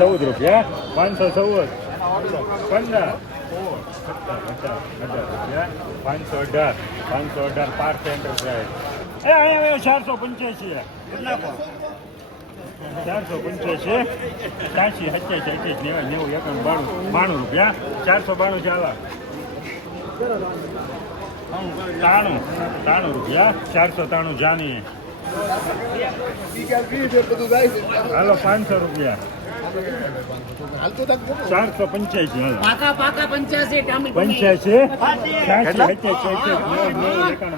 ચૌદ રૂપિયા, પાંચસો ચૌદ. પંદર. પાંચસો અઢાર. પાંચસો અઢાર પાર્થ એન્ટરપ્રાઇઝ એ, અહીંયા ચારસો પંચ્યાસી ચારસો પંચ્યાસી. ત્યાંસી સત્યાસી અઠ્યાસી નેવું નેવું એકાણું બાણું બાણું રૂપિયા. ચારસો બાણું ચાલા. ત્રાણું ત્રાણું રૂપિયા. ચારસો ત્રાણું જાણીએ. હાલો, પાંચસો રૂપિયા. ચારસો પંચ્યાસી પાકા પાકા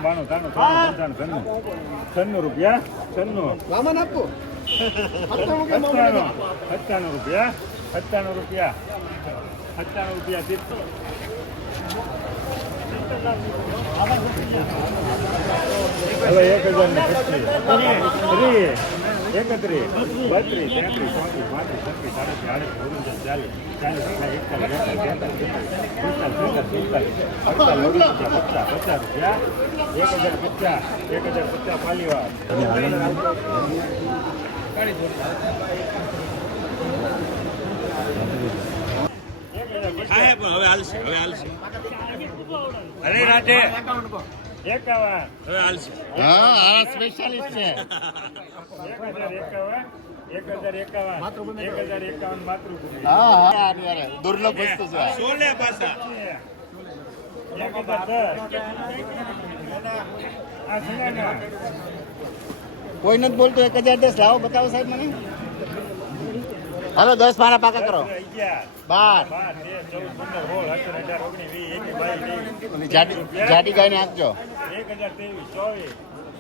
બાણું ત્રાણું છન્નું રૂપિયા છન્નું. સત્તાણું રૂપિયા સત્તાણું રૂપિયા. સત્તાણું રૂપિયા એક હજાર ને પચીસ. ત્રીસ. એકત્રીસ બત્રીસ તેત્રીસ ચોત્રીસ પાંત્રીસ છત્રીસ સાડત્રીસ આડત્રીસ ઓગણચાલીસ ચાલીસ ચાલીસ એકતાલીસ એકતાલીસ બેતાલીસ તેતાલીસ પચાસ પચાસ રૂપિયા પચાસ પચાસ અરે, રાધે. એકાવન હા આ સ્પેશિયાલિસ્ટ છે. એક હજાર એકાવન એક હજાર એકાવન એક હજાર એકાવન માતૃભૂમિ. હા હા દુર્લભ વસ્તુ છે. સોલે પાછા એક હજાર દસ. કોઈ નથી બોલતું એક હજાર દસ લાવો બતાવો સાહેબ મને. હાલો દસ મારા પાકા કરો. બાર. જાડી જાડી ગાયને આપજો. એક હજાર ત્રેવીસ ચોવીસ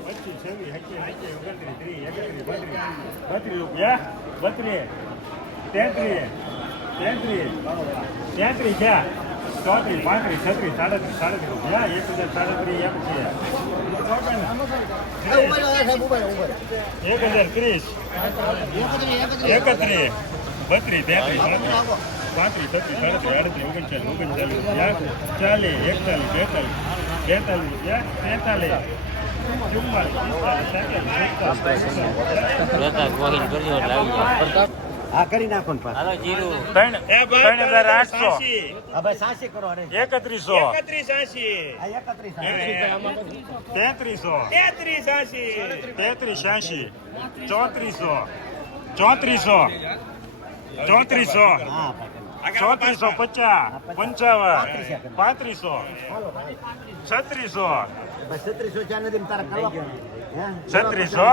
પચીસ છવ્વીસ અઠ્યાવીસ ઓગણત્રીસ ત્રીસ એકત્રીસ બત્રીસ. બત્રીસ રૂપિયા બત્રીસ તેત્રીસ તેત્રીસ તેત્રીસ ક્યાં ચોત્રીસ પાંત્રીસ છત્રીસ સાડત્રીસ સાડત્રીસ રૂપિયા એક હજાર સાડત્રીસ એમ છે એક હજાર ત્રીસ એકત્રીસ. બત્રીસ તેત્રીસ પાંત્રીસ છત્રીસ સાડત્રીસ આડત્રીસ ઓગણચાલીસ ઓગણચાલીસ ચાલીસ એકતાલીસ બેતાલીસ બેતાલીસ તેતાલીસ એકત્રીસો તેત્રીસો તેત્રીસ છ્યાસી ચોત્રીસો ચોત્રીસો ચોત્રીસો. ચોત્રીસો પચાસ, પંચાવન, પાંત્રીસો, છત્રીસો. છત્રીસો?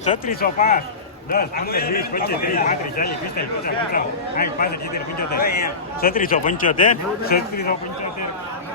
છત્રીસો પાંચ. દસ, પંદર, વીસ, પચીસ, ત્રીસ, પાંત્રીસ, ચાલીસ, પિસ્તાલીસ, પચાસ છત્રીસો પંચોતેર છત્રીસો પંચોતેર.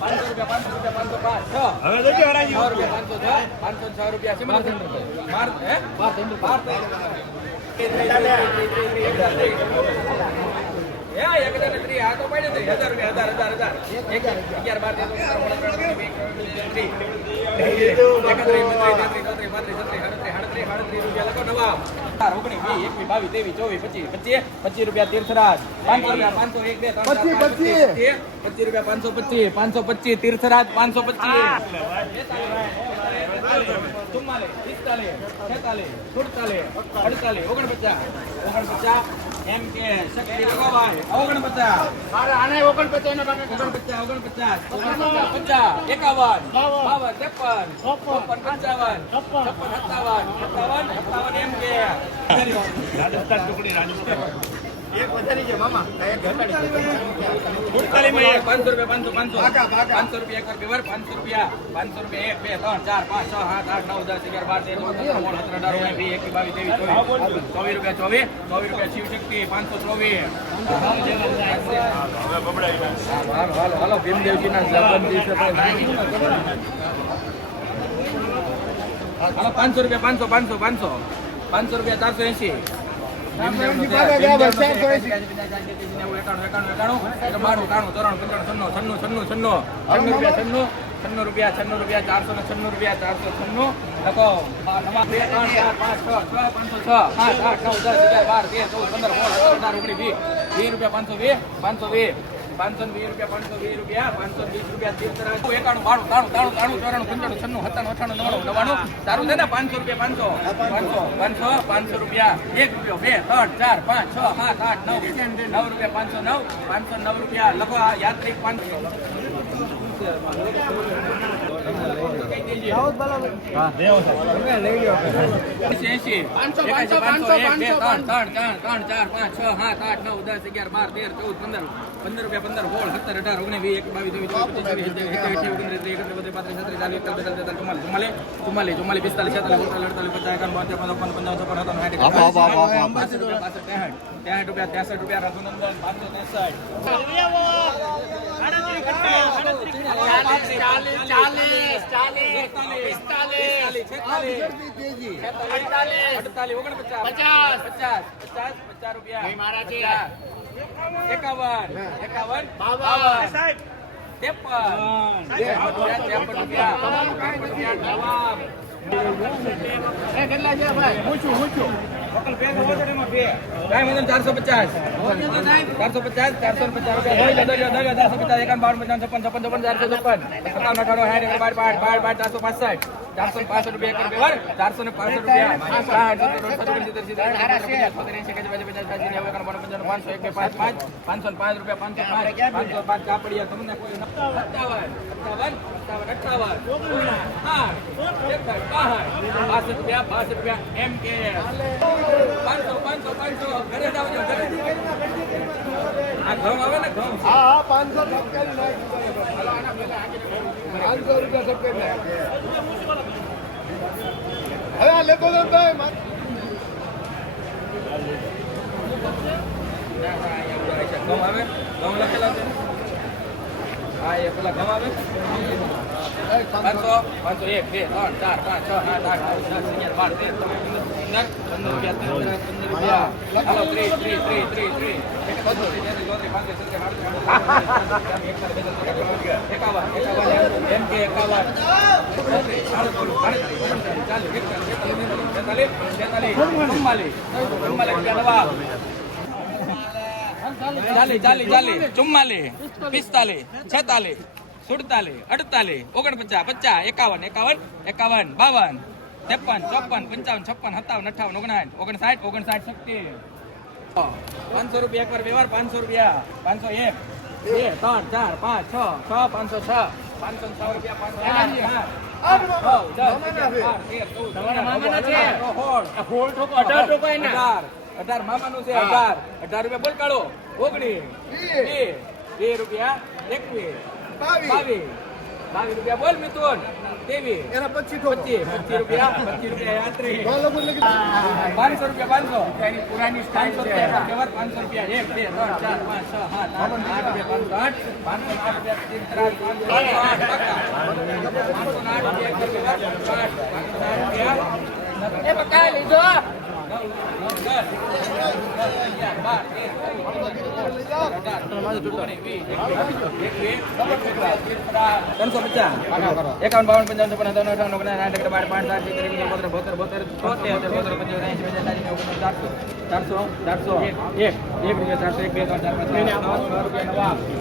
નહીં નહીં નહીં બુલેટ પાંચ છે હવે તો હરાજી પચીસ રૂપિયા પાંચસો રૂપિયા પાંચસો એક બે ત્રણ ચાર, પાંચ, પચીસ પચીસ રૂપિયા પાંચસો પચીસ પાંચસો પચીસ તીર્થરાજ પાંચસો પચીસ. ચુમ્માલીસ પિસ્તાલીસ છેતાલીસ સુડતાલીસ અડતાલીસ ઓગણપચાસ ઓગણપચાસ એમ કે શક્તિ લગાવાય. ઓગણપચાસ. આને ઓગણપચાસ ઓગણપચાસ ઓગણપચાસ. ઓગણપચાસ. પચાસ એકાવન. બાવન. ત્રેપન. ચોપન પંચાવન. છપ્પન સત્તાવન. સત્તાવન સત્તાવન એમ કે. રાજસ્થાન ટુકડી રાજસ્થાન. પાંચસો રૂપિયા પાંચસો પાંચસો. પાંચસો રૂપિયા એક વાર પાંચસો રૂપિયા. પાંચસો રૂપિયા એક બે ત્રણ ચાર પાંચ છ સાત આઠ નવ દસ અગિયાર બાર તેર ચૌદ પંદર સોળ સત્તર અઢાર ઓગણીસ વીસ બાવીસ ત્રેવીસ ચોવીસ ચોવીસ રૂપિયા ચોવીસ ચોવીસ રૂપિયા શિવશક્તિ પાંચસો ચોવીસ. હાલો હાલો હાલો ભીમદેવજીના લગ્ન દિવસે પાંચસો રૂપિયા પાંચસો પાંચસો પાંચસો. પાંચસો રૂપિયા ચારસો એસી છન્નું રૂપિયા છન્નું રૂપિયા રૂપિયા ચારસો છન્નું રૂપિયા ચારસો છન્નું લખો બે ત્રણ ચાર પાંચ છ છ પાંચસો છ સાત આઠ નવ દસ અગિયાર બાર તેર ચૌદ પંદર સોળ સત્તર વીસ વીસ રૂપિયા પાંચસો વીસ પાંચસો વીસ પાંચસો વીસ રૂપિયા, પાંચસો વીસ રૂપિયા, પાંચસો વીસ રૂપિયા ત્રણ એકાણું, બાણું ત્રાણું ત્રાણું ત્રાણું ચોરાણું, પંચાણું, છન્નું, સત્તાણું છે ને? પાંચસો રૂપિયા, પાંચસો. પાંચસો પાંચસો પાંચસો રૂપિયા. એક રૂપિયો. બે, ત્રણ, ચાર, પાંચ, છ, સાત, આઠ, નવ. નવ રૂપિયા, પાંચસો નવ પાંચસો નવ રૂપિયા. લખો આ યાત્રિક પાંચસો. પંદર પંદર રૂપિયા પંદર સોળ સત્તર અઢાર ઓગણીસ વીસ એક બાવીસ ચોવીસ ચાલીસ ચુમ્માલીસ ચુમ્માલીસ પિસ્તાલીસ છેતાલીસ અડતાલીસ પચાસ એકાવન બોતેર પંચાવન પંચાવન છપ્પન સત્તાવન ત્રેસઠ રૂપિયા ત્રેસઠ રૂપિયા રઘુનંદન પાંચસો ત્રેસઠ અડતાલીસ ઓગણપચાસ પચાસ એકાવન. એકાવન. બાવન. ત્રેપન. ત્રેપન રૂપિયા. ત્રેપન રૂપિયા જવાબ કેટલા છે ભાઈ? પૂછું પૂછું. ચારસો પચાસ. ચારસો પચાસ ચારસો પચાસ રૂપિયા. ચારસો પચાસ, એકાવન, બાવન, પંચાવન, છપ્પન છપ્પન છપ્પન, ચારસો છપ્પન. સત્તાવન અઠાણું સાઠ બાર બાર બાર બાર, ચારસો પાસઠ. ચારસો પાસઠ રૂપિયા વ્યવહાર ચારસો ને પાસઠ રૂપિયા. પચાસ, એક પાંચ પાંચ, પાંચસો પાંચ રૂપિયા, પાંચસો પાંચ પાંચસો પાંચ કાપડિયા તમને કોઈ સત્તાવન સત્તાવન અઠાવન બાસઠ બાસઠ રૂપિયા બાસઠ રૂપિયા, એમ કે. હા પાંચસો પાંચસો રૂપિયા સબસ્ક્રાઈબ હવે આ લેતો ભાઈ ઘઉં આવે ઘઉં લખેલા છે હા એ પેલા ઘઉં આવે પાંચસો એક બે ત્રણ ચાર પાંચ છ. સાત આઠ નવ દસ અગિયાર બાર તેર પંદર પંદર એમ કે એકાવન તેતાલીસ તેતાલીસ ચુમ્માલીસ ચુમ્માલીસ પિસ્તાલીસ છેતાલીસ સુડતાલીસ અડતાલીસ ઓગણપચાસ પચાસ એકાવન એકાવન એકાવન બાવન ત્રેપન ચોપન પંચાવન છપ્પન સત્તાવન અઠાવન ઓગણસાઠ ઓગણસાઠ ઓગણસાઠ સિત્તેર. પાંચસો રૂપિયા એકવાર વ્યવહાર પાંચસો રૂપિયા પાંચસો એક બે ત્રણ ચાર પાંચ છ છ પાંચસો છ પાંચસો છ રૂપિયા પાંચસો અઢાર, મામાનું છે અઢાર. અઢાર રૂપિયા બોલ કાઢો ઓગણીસ બે બે રૂપિયા એકવીસ. બાવીસ. બાવીસ રૂપિયા બોલ મિથુન તેવી એના પચીસ પચીસ રૂપિયા પચીસ રૂપિયા યાત્રી પાંચસો રૂપિયા પાંચસો. પુરાની પાંચસો રૂપિયા પાંચસો રૂપિયા. એક બે ત્રણ ચાર પાંચ છ સાત આઠ આઠ રૂપિયા પાંચસો આઠ પાંચસો આઠ રૂપિયા ત્રાસ પાંચસો આઠ પાંચસો આઠ રૂપિયા પાંચસો આઠ પાંચસો આઠ રૂપિયા એ પકા લીધો. ત્રણસો પચાસ એકાવન બાવન પંચાવન છપ્પન સત્તાવન અઠાવન ઓગણસાઠ આઠ બાર પાંચ સાત બોતેર બોતેર ચારસો ચારસો એક બે ત્રણ ચાર પાંચ